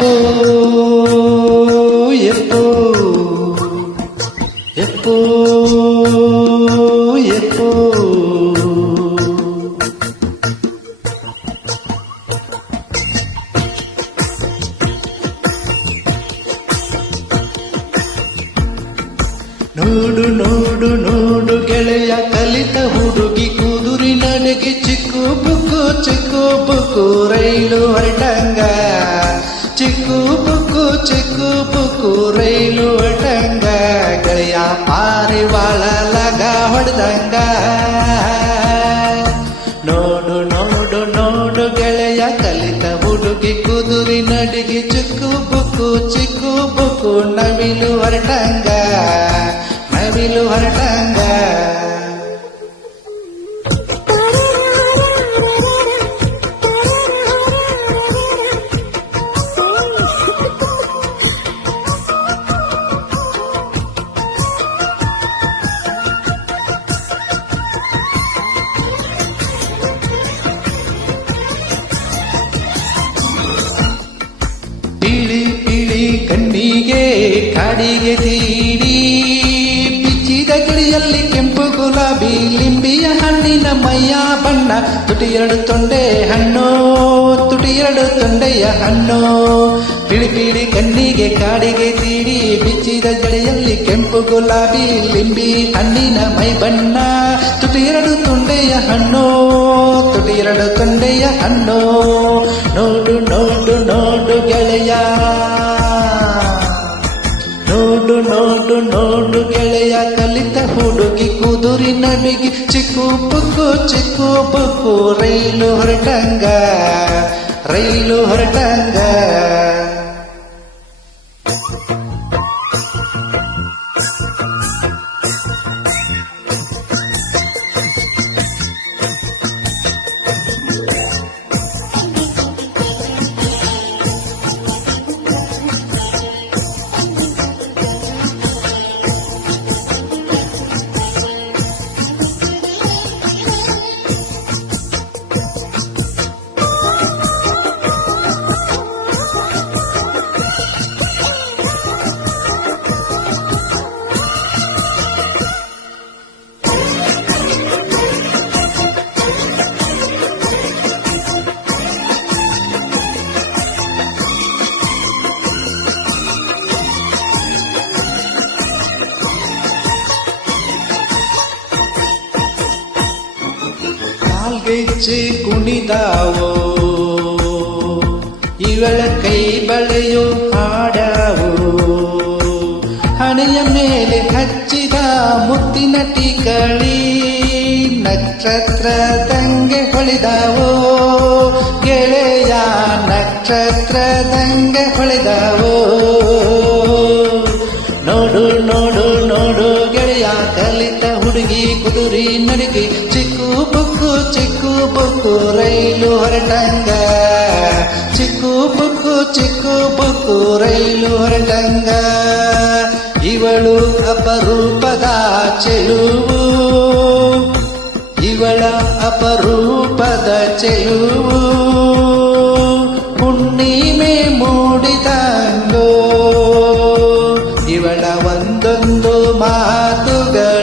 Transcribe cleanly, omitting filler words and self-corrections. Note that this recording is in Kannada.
ಎಪ್ಪೋ ಎಪ್ಪೋ ಎಪ್ಪೋ ಎಪ್ಪೋ ನೋಡು ನೋಡು ನೋಡು ಗೆಳೆಯ ಕಲಿತ ಹುಡುಗಿ ಕುದುರಿ ನನಗೆ ಚಿಕ್ಕು ಬುಕ್ಕು ರೈಲು ಹೊರಟಂಗ ಚಿಕ್ಕು ಬುಕ್ಕು ರೈಲು ಹೊರಟಂಗ ಗೆಳೆಯ ಪಾರಿವಾಳ ಲಗ ಹೊಡೆದಂಗ ನೋಡು ನೋಡು ನೋಡು ಗೆಳೆಯ ಕಲಿತ ಹುಡುಗಿ ಕುದುರಿ ನಡಿಗೆ ಚಿಕ್ಕು ಬುಕ್ಕು ನವಿಲು ಹೊರಟಂಗ ನವಿಲು ಹೊರಟಂಗ ಪಿಳಿ ಪಿಳಿ ಕಣ್ಣಿಗೆ ಕಾಡಿಗೆ ತೀಡಿ ಬಿಚ್ಚಿದ ಗಿಳಿಯಲ್ಲಿ ಕೆಂಪು ಗುಲಾಬಿ ಲಿಂಬಿಯ ಹಣ್ಣಿನ ಮೈಯ ಬಣ್ಣ ತುಟಿಯರಡು ತೊಂಡೆಯ ಹಣ್ಣು ಪಿಳಿ ಪಿಳಿ ಕಣ್ಣಿಗೆ ಕಾಡಿಗೆ ತೀಡಿ ಬಿಚ್ಚಿದ ಜಡೆಯಲ್ಲಿ ಕೆಂಪು ಗುಲಾಬಿ ಲಿಂಬಿ ಹಣ್ಣಿನ ಮೈ ಬಣ್ಣ ತುಟಿಯರಡು ತೊಂಡೆಯ ಹಣ್ಣು ನೋಡು ನೋಡು ನೋಡು ಗೆಳೆಯ ನೋಡು ನೋಡು ನೋಡು ಗೆಳೆಯ ಕಲಿತ ಹುಡುಗಿ ಕುದುರಿ ನಡಿಗೆ ಚಿಕ್ಕು ಬುಕ್ಕು ರೈಲು ಹೊರಟಂಗ ಕಾಲ್ಗೆಜ್ಜೆ ಕುಣಿದಾವೋ ಇವಳ ಕೈ ಬಳೆಯೋ ಹಾಡಾವೋ ಹಣೆಯ ಮೇಲೆ ಹಚ್ಚಿದ ಮುತ್ತಿನ ಟೀಕಳಿ ನಕ್ಷತ್ರದಂಗೆ ಹೊಳೆದಾವೋ ಗೆಳೆಯ ನಕ್ಷತ್ರದಂಗೆ ಹೊಳೆದಾವೋ ನೋಡು ನೋಡು ನೋಡು ಗೆಳೆಯ ಕಲಿತ ಹುಡುಗಿ ಕುದುರಿ ನಡಿಗೆ ಚಿಕ್ಕು ಬುಕ್ಕು ರೈಲು ಹೊರಟಂಗ ಚಿಕ್ಕು ಬುಕ್ಕು ರೈಲು ಹೊರಟಂಗ ಇವಳು ಅಪರೂಪದ ಚೆಲುವು ಹುಣ್ಣಿಮೆ ಮೂಡಿದಂಗೋ ಇವಳ ಒಂದೊಂದು ಮಾತುಗಳು